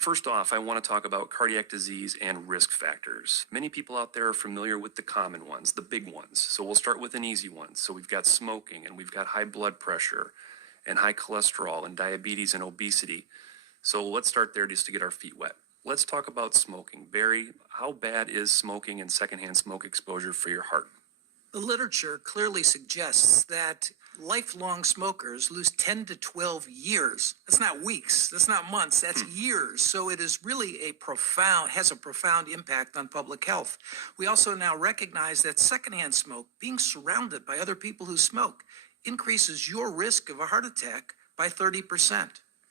First off, I want to talk about cardiac disease and risk factors. Many people out there are familiar with the common ones, the big ones. So we'll start with an easy one. So we've got smoking, and we've got high blood pressure and high cholesterol and diabetes and obesity. So let's start there just to get our feet wet. Let's talk about smoking. Barry, how bad is smoking and secondhand smoke exposure for your heart? The literature clearly suggests that lifelong smokers lose 10 to 12 years. That's not weeks, that's not months, that's years. So it is really has a profound impact on public health. We also now recognize that secondhand smoke, being surrounded by other people who smoke, increases your risk of a heart attack by 30%.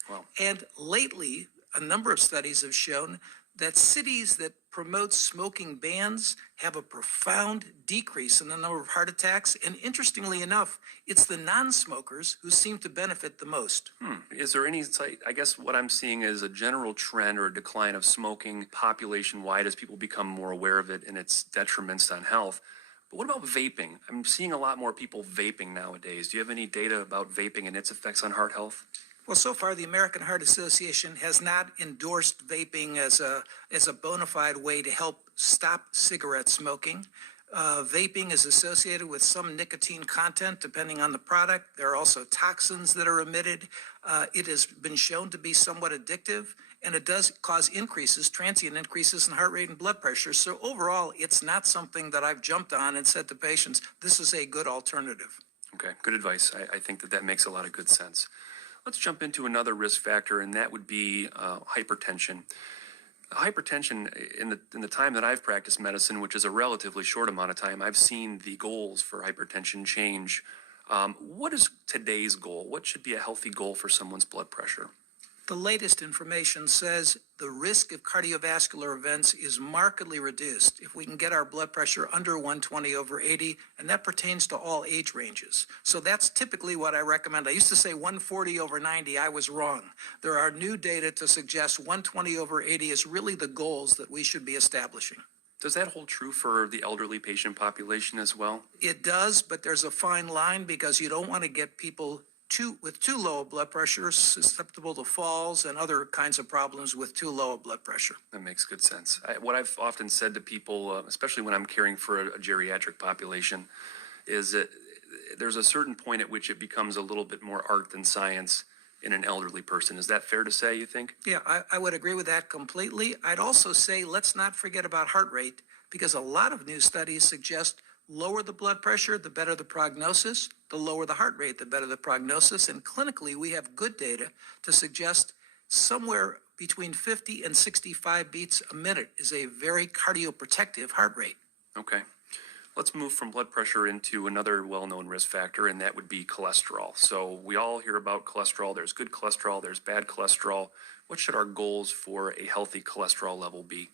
Wow. And lately, a number of studies have shown that cities that promote smoking bans have a profound decrease in the number of heart attacks. And interestingly enough, it's the non-smokers who seem to benefit the most. Is there any insight? I guess what I'm seeing is a general trend or a decline of smoking population-wide as people become more aware of it and its detriments on health. But what about vaping? I'm seeing a lot more people vaping nowadays. Do you have any data about vaping and its effects on heart health? Well, so far, the American Heart Association has not endorsed vaping as a bona fide way to help stop cigarette smoking. Vaping is associated with some nicotine content, depending on the product. There are also toxins that are emitted. It has been shown to be somewhat addictive, and it does cause transient increases in heart rate and blood pressure. So overall, it's not something that I've jumped on and said to patients, this is a good alternative. Okay, good advice. I think that makes a lot of good sense. Let's jump into another risk factor, and that would be hypertension. Hypertension, in the time that I've practiced medicine, which is a relatively short amount of time, I've seen the goals for hypertension change. What is today's goal? What should be a healthy goal for someone's blood pressure? The latest information says the risk of cardiovascular events is markedly reduced if we can get our blood pressure under 120/80, and that pertains to all age ranges. So that's typically what I recommend. I used to say 140/90. I was wrong. There are new data to suggest 120/80 is really the goals that we should be establishing. Does that hold true for the elderly patient population as well? It does, but there's a fine line because you don't want to get people with too low a blood pressure, susceptible to falls and other kinds of problems with too low a blood pressure. That makes good sense. What I've often said to people, especially when I'm caring for a geriatric population, is that there's a certain point at which it becomes a little bit more art than science in an elderly person. Is that fair to say, you think? Yeah, I would agree with that completely. I'd also say let's not forget about heart rate, because a lot of new studies suggest lower the blood pressure, the better the prognosis. The lower the heart rate, the better the prognosis. And clinically, we have good data to suggest somewhere between 50 and 65 beats a minute is a very cardioprotective heart rate. Okay. Let's move from blood pressure into another well-known risk factor, and that would be cholesterol. So we all hear about cholesterol. There's good cholesterol, there's bad cholesterol. What should our goals for a healthy cholesterol level be?